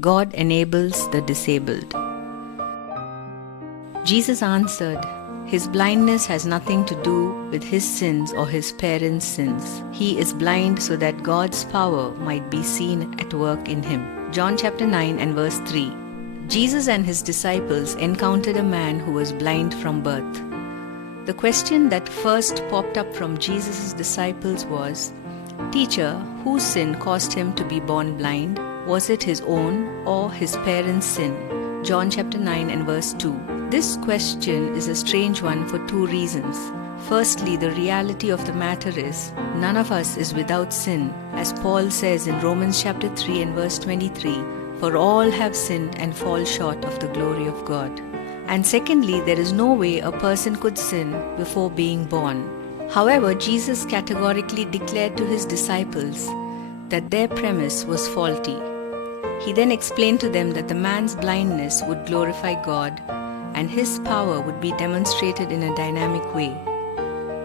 God enables the disabled. Jesus answered, "His blindness has nothing to do with his sins or his parents' sins. He is blind so that God's power might be seen at work in him." John chapter 9 and verse 3. Jesus and his disciples encountered a man who was blind from birth. The question that first popped up from Jesus' disciples was, "Teacher, whose sin caused him to be born blind? Was it his own or his parents' sin?" John chapter 9 and verse 2. This question is a strange one for two reasons. Firstly, the reality of the matter is, none of us is without sin, as Paul says in Romans chapter 3 and verse 23, "For all have sinned and fall short of the glory of God." And secondly, there is no way a person could sin before being born. However, Jesus categorically declared to his disciples that their premise was faulty. He then explained to them that the man's blindness would glorify God and his power would be demonstrated in a dynamic way.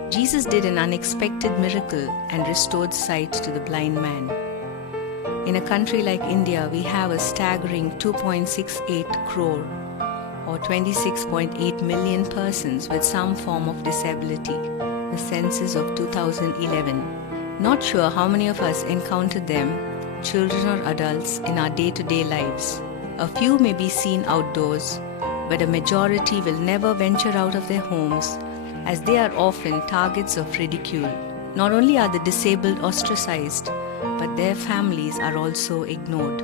Jesus did an unexpected miracle and restored sight to the blind man. In a country like India, we have a staggering 2.68 crore or 26.8 million persons with some form of disability, the census of 2011. Not sure how many of us encounter them, children or adults, in our day-to-day lives. A few may be seen outdoors, but a majority will never venture out of their homes as they are often targets of ridicule. Not only are the disabled ostracized, but their families are also ignored.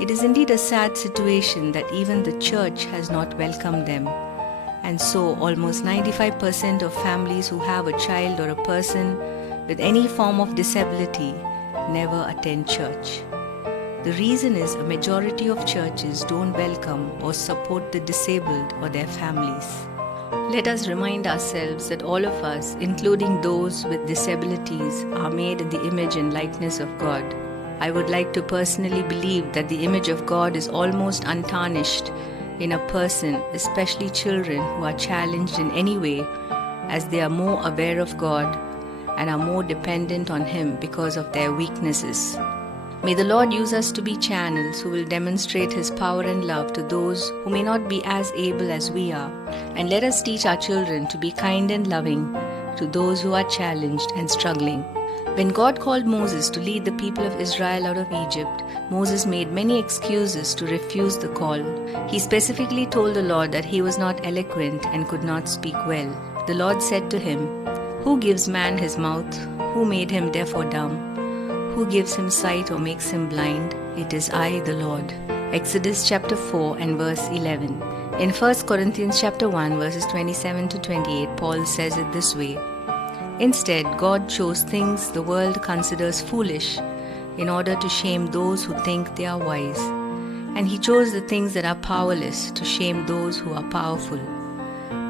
It is indeed a sad situation that even the church has not welcomed them. And so almost 95% of families who have a child or a person with any form of disability never attend church. The reason is a majority of churches don't welcome or support the disabled or their families. Let us remind ourselves that all of us, including those with disabilities, are made in the image and likeness of God. I would like to personally believe that the image of God is almost untarnished in a person, especially children who are challenged in any way, as they are more aware of God and are more dependent on Him because of their weaknesses. May the Lord use us to be channels who will demonstrate His power and love to those who may not be as able as we are. And let us teach our children to be kind and loving to those who are challenged and struggling. When God called Moses to lead the people of Israel out of Egypt, Moses made many excuses to refuse the call. He specifically told the Lord that he was not eloquent and could not speak well. The Lord said to him, "Who gives man his mouth? Who made him deaf or dumb? Who gives him sight or makes him blind? It is I, the Lord." Exodus chapter 4 and verse 11. In 1 Corinthians chapter 1 verses 27 to 28, Paul says it this way, "Instead, God chose things the world considers foolish in order to shame those who think they are wise. And He chose the things that are powerless to shame those who are powerful.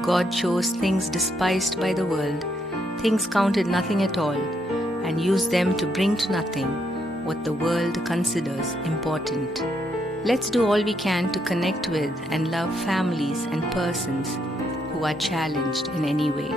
God chose things despised by the world, things counted nothing at all, and used them to bring to nothing what the world considers important." Let's do all we can to connect with and love families and persons who are challenged in any way.